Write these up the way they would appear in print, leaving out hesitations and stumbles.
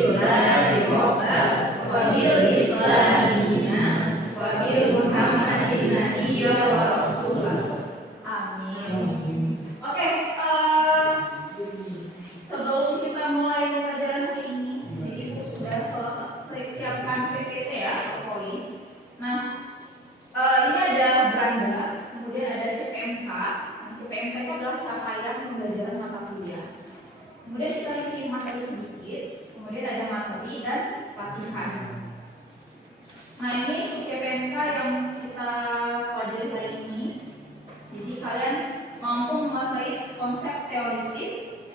billahi robba wa bil islamina wa bil muhammadin nabiyya wa rasulah. Amin. Oke, sebelum kita mulai pelajaran hari ini, jadi itu sudah siapkan PPT ya, poin. Nah, ini ada beranda, kemudian ada CPMK. Nah, CPMK itu adalah capaian pembelajaran mata kuliah. Kemudian kita review materi sedikit, kemudian ada materi dan latihan. Nah, ini CPMK yang kita pelajari hari ini. Jadi kalian mampu menguasai konsep teoritis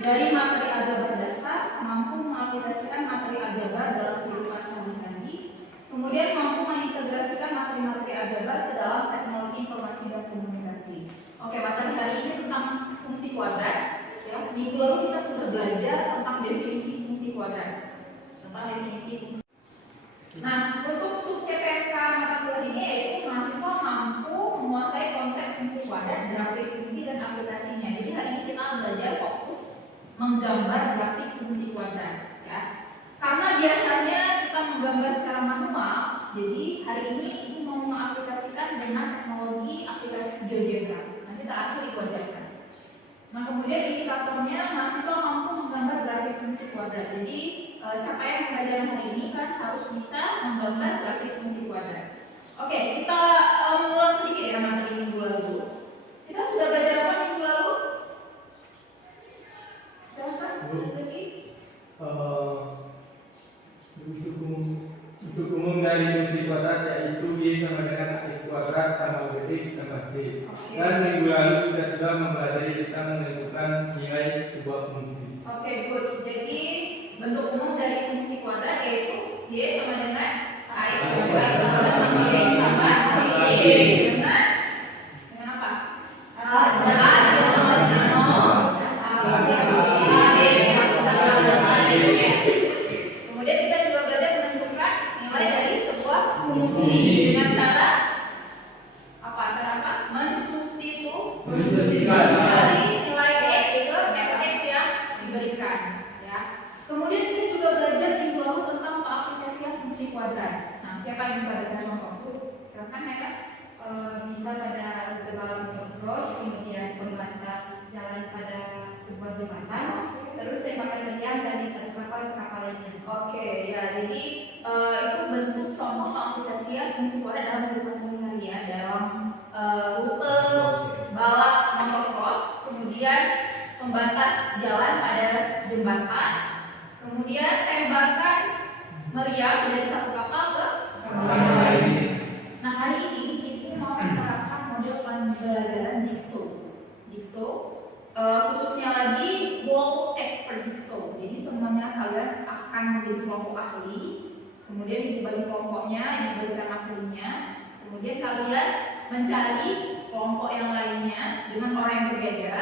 dari materi aljabar dasar, mampu mengaplikasikan materi aljabar dalam kehidupan sehari-hari, kemudian mampu mengintegrasikan materi-materi aljabar ke dalam teknologi informasi dan komunikasi. Oke, materi hari ini tentang fungsi kuadrat. Ya, minggu lalu kita sudah belajar tentang definisi fungsi kuadrat, tentang definisi fungsi. Nah, untuk sub CPMK mata kuliah ini yaitu mahasiswa mampu menguasai konsep fungsi kuadrat, grafik fungsi dan aplikasinya. Jadi hari ini kita belajar fokus menggambar grafik fungsi kuadrat, ya. Karena biasanya kita menggambar secara manual, jadi hari ini ibu mau mengaplikasikan dengan teknologi aplikasi GeoGebra. Nanti terakhir ibu ajarkan. Nah, kemudian indikatornya mahasiswa mampu menggambar grafik fungsi kuadrat. Jadi capaian pembelajaran hari ini kan harus bisa menggambar grafik fungsi kuadrat. Oke, kita mengulang sedikit ya materi minggu lalu. Kita sudah belajar apa minggu lalu? Silakan lagi. Untuk umum dari fungsi kuadrat yaitu Y sama dengan X kuadrat tambah BX tambah C. Dan minggu lalu kita sudah mempelajari tentang menentukan nilai sebuah fungsi. Oke, good. Jadi bentuk umum dari fungsi kuadrat yaitu Y sama dengan X kuadrat tambah BX tambah C. Dengan apa? A sama dengan 0. Kemudian kita juga belajar menentukan nilai dari sebuah fungsi dengan cara apa? Cara apa? Mensubstitusi dari nilai x ke fx yang diberikan, ya. Kemudian kita juga belajar minggu lalu tentang pengaplikasian fungsi kuadrat. Nah, siapa yang bisa berikan contoh? Silakan ya, Kak. Bisa pada ketebalan cross, kemudian pembatas jalan pada sebuah jembatan, terus tembakan meriam dari satu kapal ke kapal lainnya. Oke, ya, jadi itu bentuk contoh pengaplikasian fungsi kuadrat dalam kehidupan sehari-hari ya, dalam rute balap motocross, kemudian pembatas jalan pada jembatan, kemudian tembakan meriam dari satu kapal ke kapal lain. Nah, hari ini ibu mau menerapkan model pembelajaran Jigsaw, khususnya lagi World Expert Jigsaw. Jadi semuanya kalian akan menjadi kelompok ahli. Kemudian ibu bagi kelompoknya, ibu berikan materinya. Kemudian kalian mencari kelompok yang lainnya dengan orang yang berbeda,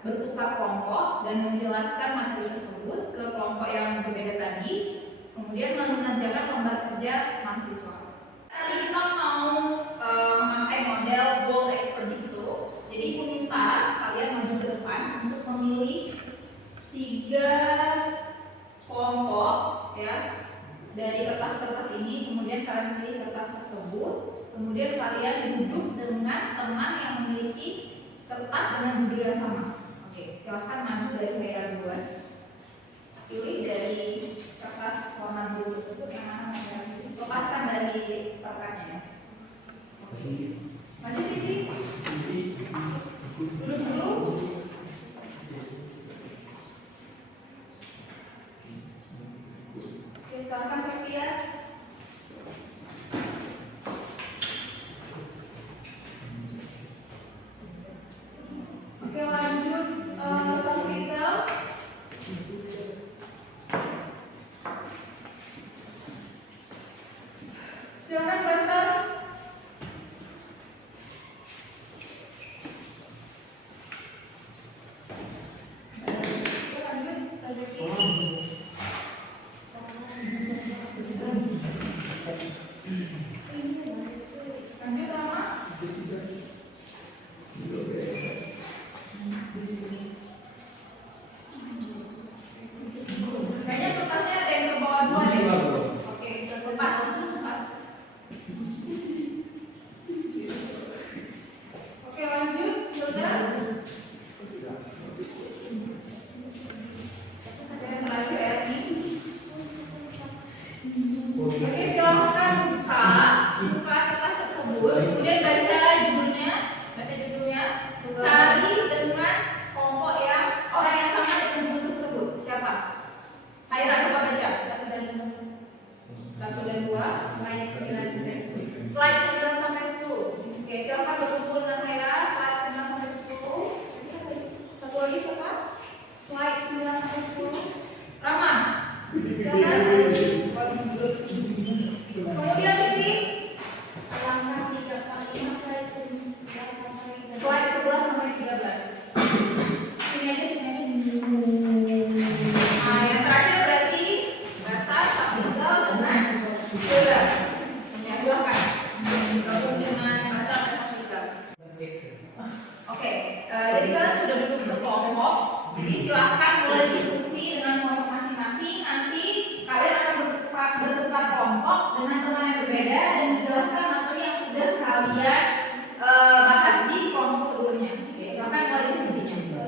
bertukar kelompok dan menjelaskan materi tersebut ke kelompok yang berbeda tadi. Kemudian mengerjakan lembar kerja mahasiswa. Tadi kita mau memakai model World Expert Jigsaw. Jadi aku minta kalian maju ke depan untuk memilih 3 kelompok ya dari kertas-kertas ini. Kemudian kalian pilih kertas tersebut. Kemudian kalian duduk dengan teman yang memiliki kertas dengan judul yang sama. Oke, silahkan maju dari daerah duluan. Pilih dari kertas warna biru tersebut yang mana yang lepaskan dari perkannya ya. Maju Siti. Duduk dulu. Oke, silahkan Septia. Oke, lanjut Rizal. Silakan Basar. Kayaknya kertasnya Kemudian Siti, Langkah 3/5 slide 11 sampai 13. slide 11 sampai 13. Sini aja, sini aja. Nah, yang terakhir berarti bahasa subtitle dengan sudah. Ya, silakan. Gabung dengan bahasa subtitle. Oke, jadi kalian sudah duduk berkelompok. Jadi silahkan mulai diskusi dengan kelompok masing-masing. Nanti kalian akan bertukar kelompok dengan teman yang berbeda dan menjelaskan materi yang sudah kalian bahas di kelompok sebelumnya. Oke, silahkan mulai diskusinya.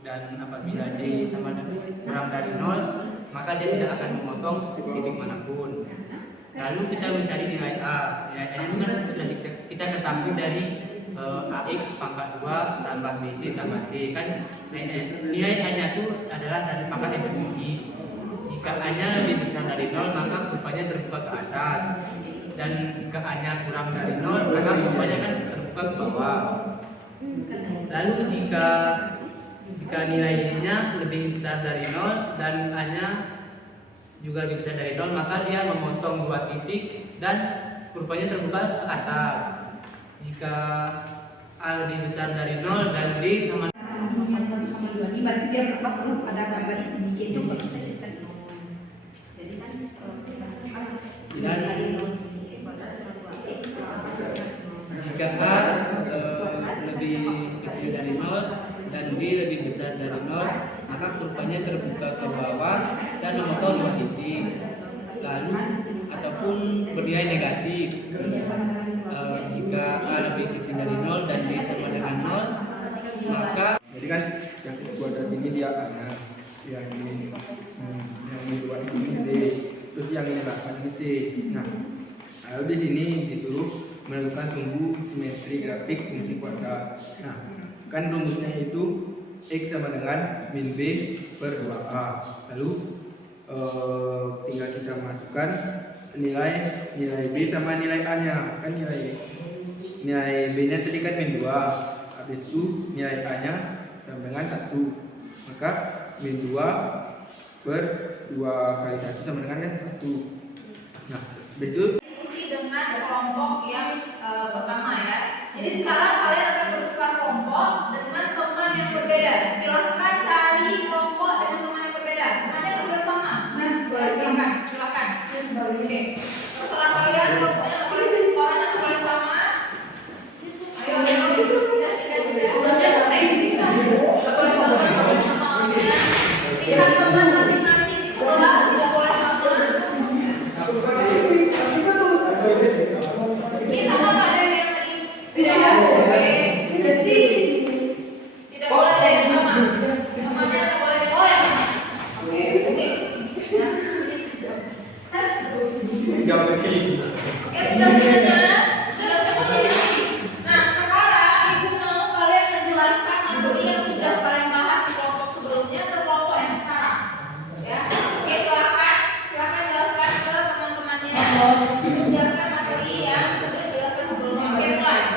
Dan apabila D sama dengan kurang dari 0, maka dia tidak akan memotong titik manapun. Lalu kita mencari nilai A. Nilai A itu kan sudah kita ketahui dari AX pangkat 2 tambah BC tambah C. Kan nilai A-nya itu adalah dari pangkat yang tertinggi. Jika A-nya lebih besar dari 0, maka kurvanya terbuka ke atas. Dan jika A-nya kurang dari 0, maka kurvanya kan terbuka ke bawah. Lalu jika nilainya lebih besar dari 0 dan A-nya juga lebih besar dari 0, maka dia memotong 2 titik dan kurvanya terbuka ke atas. Jika A lebih besar dari 0 dan D sama 1 sama 2 ini berarti dia berlaku pada gambar ini itu kita jadikan 0. Jadi kan dan jika A lebih kecil dari 0 dan B lebih besar dari 0, maka kurvanya terbuka ke bawah dan memotong 2 titik. Lalu ataupun bernilai negatif. Jika A lebih kecil dari 0 dan B sama dengan 0, maka Jadi kan yang kuadrat ini dia A-nya, yang ini dua ini D, terus yang ini 8 ini C. Nah, lalu di sini disuruh menentukan sumbu simetri grafik fungsi kuadrat. Nah, kan rumusnya itu X sama dengan min B per 2A. Lalu tinggal kita masukkan nilai B sama nilai A-nya. Kan nilai B-nya tadi kan min 2. Habis itu nilai A-nya sama dengan 1. Maka min 2 per 2 kali 1 sama dengan 1. Nah, habis itu Diskusi dengan kelompok yang pertama ya. Jadi sekarang kalian akan bertukar kelompok dengan teman yang berbeda. Silahkan cari kelompok dengan teman yang berbeda. Temannya juga sama. Silakan. Oke. Terserah kalian, kelompoknya nggak boleh orangnya nggak boleh sama. Ayo. Udah stay. Nggak boleh sama. Lihat teman masing-masing di sekolah tidak boleh sama. Ini sama nggak ada yang tadi? Beda ya? Oke. Tidak boleh ada yang sama. Temannya nggak boleh ada yang sama. Oke, sini. Oke, sudah semuanya? Sudah semuanya? Nah, sekarang Ibu mau kalian menjelaskan materi yang sudah kalian bahas di kelompok sebelumnya ke kelompok yang sekarang. Ya. Oke, silakan jelaskan ke teman-temannya. Menjelaskan materi yang sudah dijelaskan sebelumnya. Oke, mulai.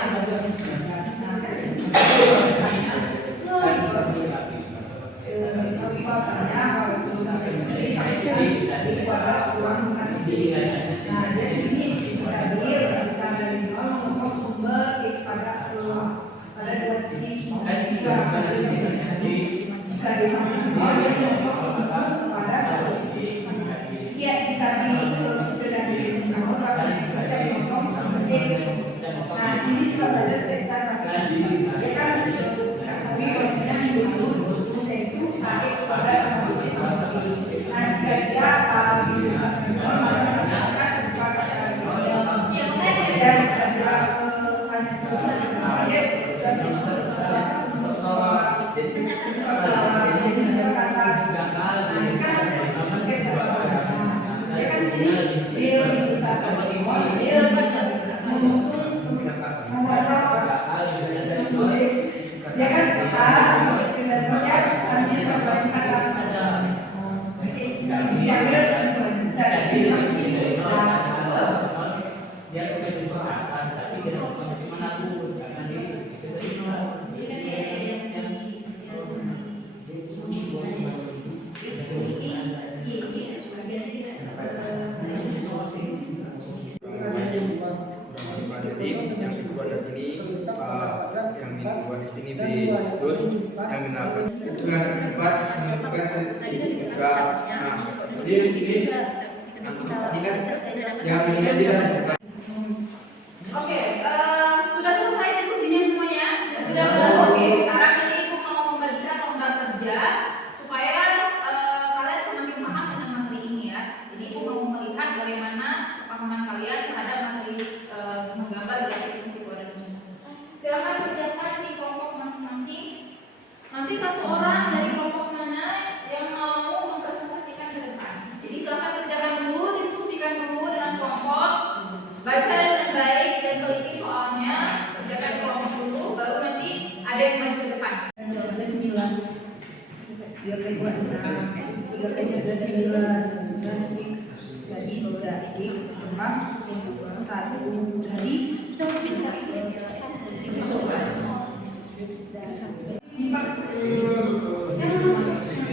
sini B. Terus yang 8 itu yang 4 juga. Nah, kemudian ini yang keempat ini kan yang ini kan dia Oke, sudah selesai diskusinya semuanya? Sudah. Oke, sekarang ini aku mau membagikan lombar kerja supaya kalian semakin paham dengan materi ini ya. Jadi aku mau melihat bagaimana kepahaman kalian terhadap materi menggambar grafik fungsi kuadrat ini. Silakan kerjakan di kelompok masing-masing. Nanti satu orang dari kelompok mana yang mau mempresentasikan ke depan. Jadi silakan kerjakan dulu, diskusikan dulu dengan kelompok. Baca dengan baik dan teliti soalnya, kerjakan kelompok dulu, baru nanti ada yang maju ke depan. 9 3 kali 2 6 3 kali 3 9 9x jadi 3x 4 1 dari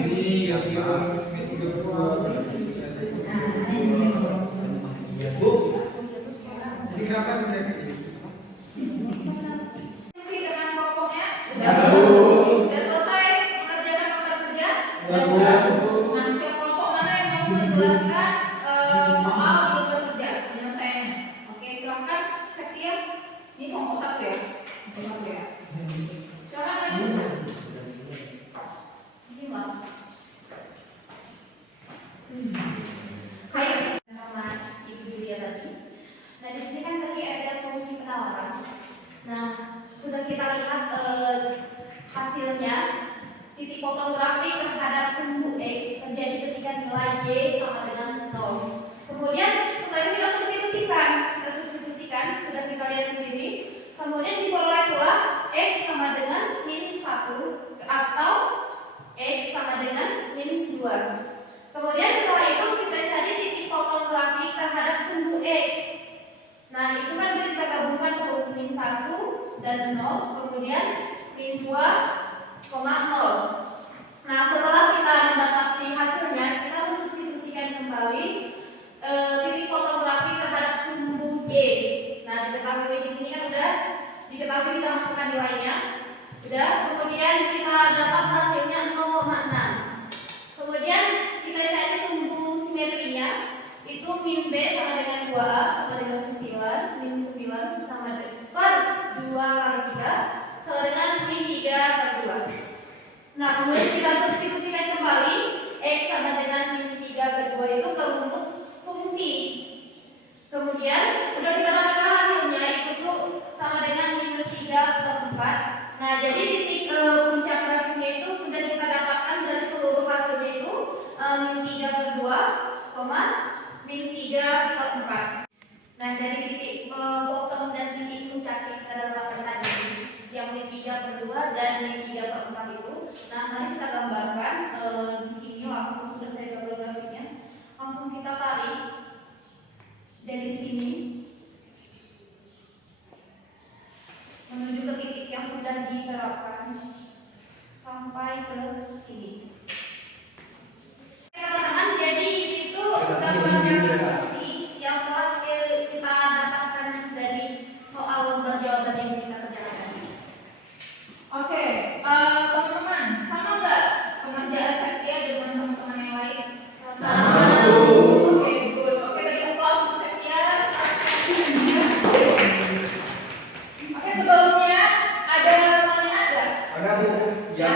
ini yang Bu, ini kenapa sudah begini? Diskusi dengan kelompoknya. Sudah selesai mengerjakan lombar kerja. Nah, setiap kelompok mana yang mau menjelaskan soal di lombar kerja penyelesaiannya? Oke, silakan Setia. Ini kelompok 1 ya. Kelompok 1 ya. Silakan lanjut. Ini Mbak. Kayak sama Ibu Julia tadi. Nah di sini kan tadi ada fungsi penawaran. Nah sudah kita lihat hasilnya titik fotografi terhadap sumbu x terjadi ketika nilai y sama dengan 0. Kemudian setelah itu kita substitusikan, sudah kita lihat sendiri. Kemudian diperoleh pula x sama dengan min 1 atau x sama dengan min 2. Kemudian setelah itu kita cari titik fotografi terhadap sumbu x. Nah itu kan kita gabungkan tuh min 1 dan 0, kemudian min 2, 0. Nah setelah kita mendapati hasilnya, kita mensubstitusikan kembali titik fotografi terhadap sumbu y. Nah diketahui di sini kan udah diketahui, kita masukkan nilainya, udah. Kemudian kita dapat hasilnya 0,6. Kemudian kita cari sumbu simetrinya, itu min b sama dengan 2a sama dengan 9, min 9 sama dengan per 2 kali 3 sama dengan min 3 per 2. Nah kemudian kita substitusikan kembali x sama dengan min 3 per 2 itu ke rumus fungsi. Kemudian udah kita dapatkan hasilnya itu tuh sama dengan minus 3 per 4. Nah jadi titik puncak grafiknya itu sudah kita dapatkan dari seluruh hasilnya itu min 3 per 2, min 3 per 4. Nah dari titik bottom dan titik puncak yang kita dapatkan tadi, yang min 3 per 2 dan min 3 per 4 itu, nah mari kita gambarkan di sini langsung. Sudah saya gambar grafiknya, langsung kita tarik dari sini menuju ke titik yang sudah diterapkan sampai ke sini. Teman-teman, jadi itu gambar grafis fungsi yang telah kita dapatkan dari soal lembar jawaban yang kita kerjakan. Oke, teman-teman, sama nggak pengerjaan Setia dengan teman-teman yang lain? Sama. Oke, good. Oke, dari applause untuk Setia. Oke, sebelumnya ada pertanyaan nggak? Ada Bu yang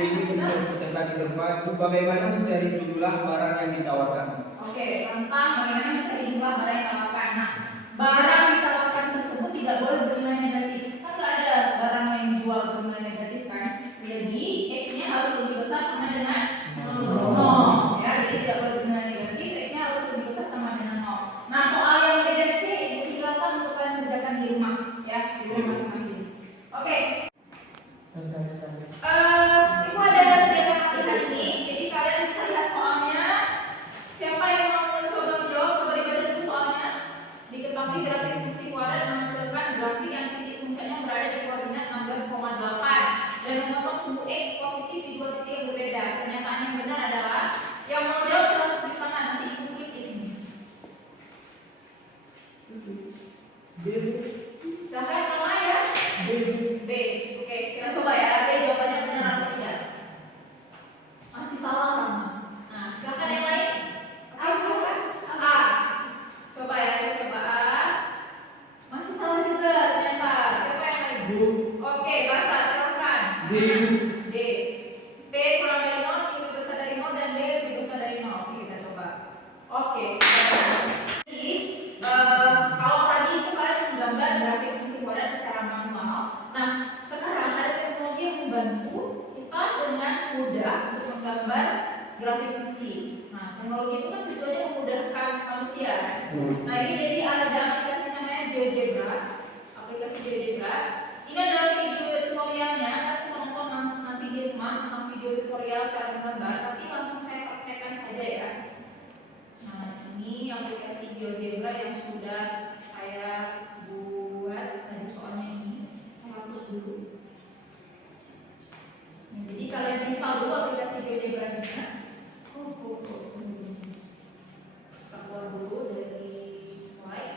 ini tentang di depan Bu, bagaimana mencari jumlah barang yang ditawarkan? Oke, tentang bagaimana mencari jumlah barang yang ditawarkan. Nah, barang ditawarkan tersebut tidak boleh bernilai negatif. Kan nggak ada barang yang dijual bernilai negatif kan? Jadi x-nya harus lebih besar sama dengan 0. Ya, jadi tidak boleh bernilai negatif. X-nya harus lebih besar sama dengan 0. Nah, soal yang beda C itu tinggalkan untuk kalian kerjakan di rumah, ya, di rumah masing-masing. Oke. Itu ada sediakan latihan ini, jadi kalian bisa lihat soalnya. Siapa yang mau mencoba menjawab, coba dibaca dulu soalnya. Diketahui grafik fungsi kuadrat menghasilkan grafik yang titik puncaknya berada di koordinat 16,8 dan memotong sumbu x positif di dua titik yang berbeda. Pernyataan yang benar adalah yang mau jawab selalu di tangan, nanti ibu klik di sini. Siapa yang mana ya? B. Oke, kita coba kan? D. D. P kurang dari 0, Q lebih besar dari 0, dan D lebih besar dari 0. Oke, kita coba. Oke, jadi kalau tadi itu kalian menggambar grafik fungsi kuadrat secara manual. Nah, sekarang ada teknologi yang membantu kita dengan mudah untuk menggambar grafik fungsi. Nah, teknologi itu kan tujuannya memudahkan manusia. Nah, ini jadi ada aplikasi namanya GeoGebra. Aplikasi GeoGebra. Ini adalah video tutorialnya. Kalian bisa nonton nanti di rumah tentang video tutorial cara menggambar. Tapi langsung saya praktekkan saja ya. Nah, ini aplikasi GeoGebra yang sudah saya buat. Tadi soalnya ini saya hapus dulu. Nah, jadi kalian install dulu aplikasi GeoGebra-nya. Kita keluar dulu dari slide.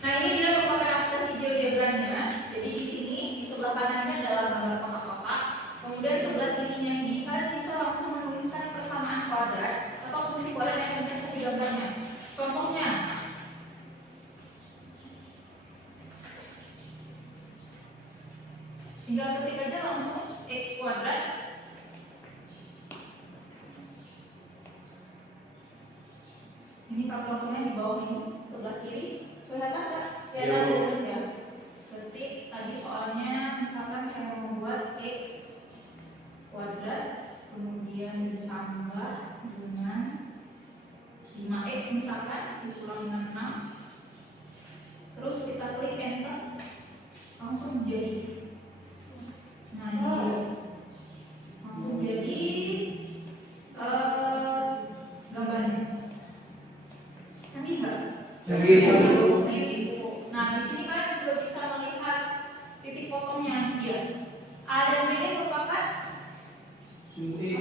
Nah, ini dia merupakan aplikasi GeoGebra-nya. Jadi di sini di sebelah kanannya adalah gambar kotak-kotak. Kemudian sebelah kirinya ini kalian bisa langsung menuliskan persamaan kuadrat atau fungsi kuadrat yang akan bisa digambarnya. Contohnya, tinggal ketik aja langsung x kuadrat. Ini kalkulatornya di bawah ini, sebelah kiri. Kelihatan nggak? Kelihatan ya. Ketik tadi soalnya misalkan saya mau membuat x kuadrat, kemudian ditambah dengan 5x misalkan, dikurangi dengan 6. Terus kita klik enter, langsung jadi. Nah, ini langsung jadi gambarnya. Canggih nggak? Canggih. Nah, di sini kan juga bisa melihat titik potongnya dia. A dan B ini merupakan apa? Titik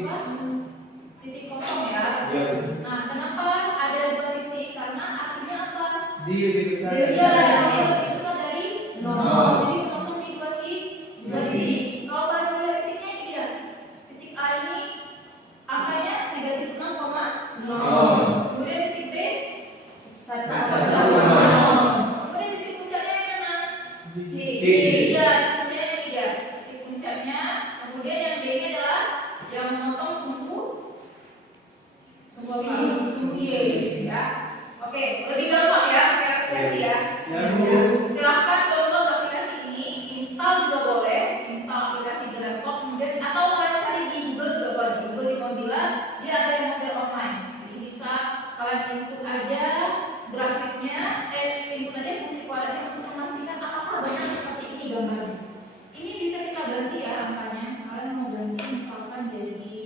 potong ya. Iya. Nah, kenapa ada 2 titik? Karena artinya apa? D lebih besar. Iya, dia lebih besar dari 0. Jadi potong di 2 titik. Kalau kalian melihat titiknya ini dia. Titik A ini angkanya negatif 6,0. Kemudian titik B 1,0. Kemudian titik puncaknya yang mana? C. Iya, puncaknya ini dia. Titik puncaknya. Kemudian yang D ini adalah yang memotong sumbu Y ya. Oke, lebih gampang ya pakai aplikasi ya. Silahkan download aplikasi ini, install juga boleh, install aplikasi di laptop, kemudian atau kalian cari di Google juga boleh. Di Google, di Mozilla, dia ada yang model online. Jadi bisa kalian input aja grafiknya, input aja fungsi kuadratnya untuk memastikan apakah benar seperti ini gambarnya. Ini bisa kita ganti ya angkanya. Kalian mau ganti misalkan jadi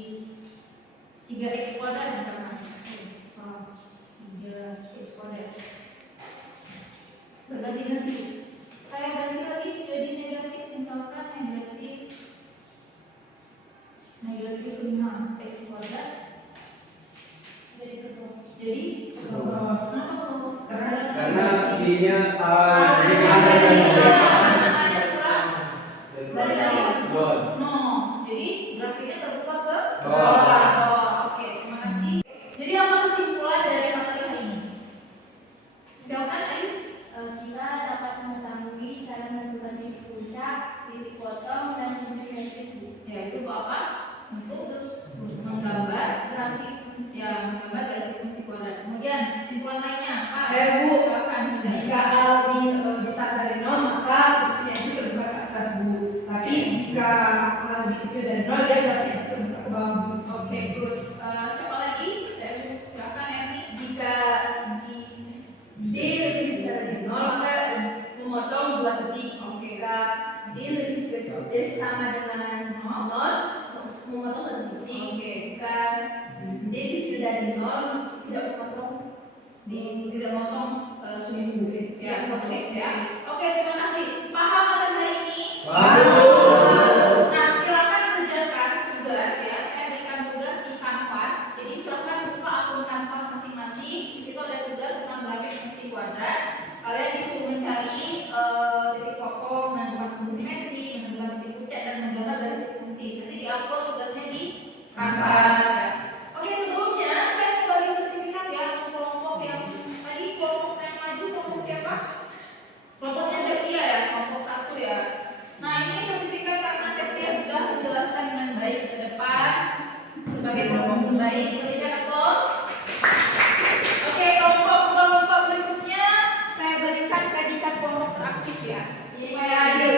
3x kuadrat misalkan. 3x kuadrat. Berganti-ganti. Saya ganti lagi jadi negatif, misalkan negatif 5x kuadrat. Jadi kenapa? Karena D-nya jadi grafiknya terbuka ke bawah. Oke, terima kasih. Jadi apa kesimpulan dari materi hari ini? Silakan Ayu. Kita dapat mengetahui cara menentukan titik puncak, titik potong, dan sumber simetris. Ya, itu apa? Untuk menggambar Grafik menggambar grafik fungsi kuadrat. Kemudian kesimpulan lainnya apa? Bu, Silakan. jika A lebih besar dari 0, maka titiknya itu terbuka ke atas, Bu. Tapi jika A lebih kecil dari 0, dia grafiknya itu terbuka ke bawah, Bu. Oke, good. Siapa lagi? Silakan Erni. jika D lebih besar dari 0, maka memotong 2 titik. Jika D lebih besar sama dengan 0, memotong 1 titik. Jika D kecil dari 0, tidak memotong. Tidak memotong sumbu ya, satu X ya. Oke, terima kasih. Paham materi hari ini? Nah, silakan kerjakan tugas ya. Saya berikan tugas di Canvas. Jadi silakan buka akun Canvas masing-masing. Di situ ada tugas tentang grafik fungsi kuadrat. Kalian disuruh mencari titik potong, menentukan sumbu simetri, menentukan titik puncak, dan menggambar dari titik fungsi. Nanti diupload tugasnya di Canvas. Oke, sebelumnya saya mau bagi sertifikat ya untuk kelompok yang tadi kelompok yang maju, kelompok siapa? Kelompoknya Sepia ya, kelompok 1 ya. Nah, ini sertifikat karena Jadi sepertinya close. Oke, kelompok berikutnya saya berikan predikat kelompok teraktif ya, supaya adil.